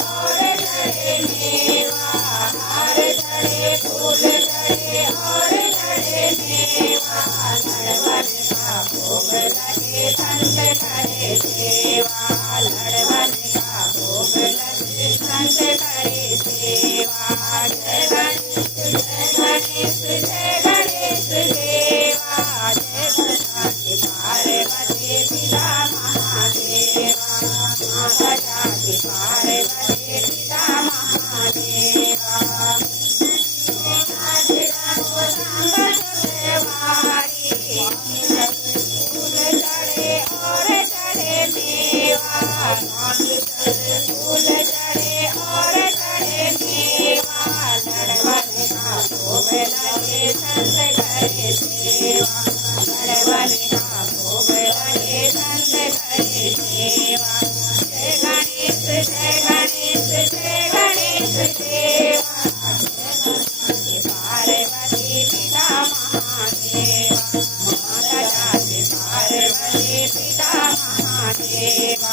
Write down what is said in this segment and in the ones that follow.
और चढ़े मेवा, हार चढ़े फूल चढ़े और चढ़े मेवा, लड़वन का भोग लगे संत करे सेवा, लड़वन का भोग लगे संत करे सेवा। जय गणेश जय गणेश देवा, जय सदाशिव पार्वती पिता महादेवा, माता जाति पार्वती पिता महादेवा। फूल चढ़े और चढ़े मेवा, फूल चढ़े और चढ़े मेवा, लड़वन का भोग लगे संत करे सेवा, लड़वन का भोग लगे संत करे सेवा। जय गणेश जय गणेश जय गणेश देवा, पार्वती पिता महादेवा, माता जाति पार्वती पिता महादेवा।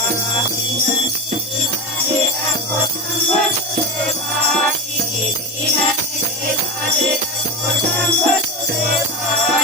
रखो शंभो सुदेवारी, दीन के लाज रखो शंभो सुदेवारी।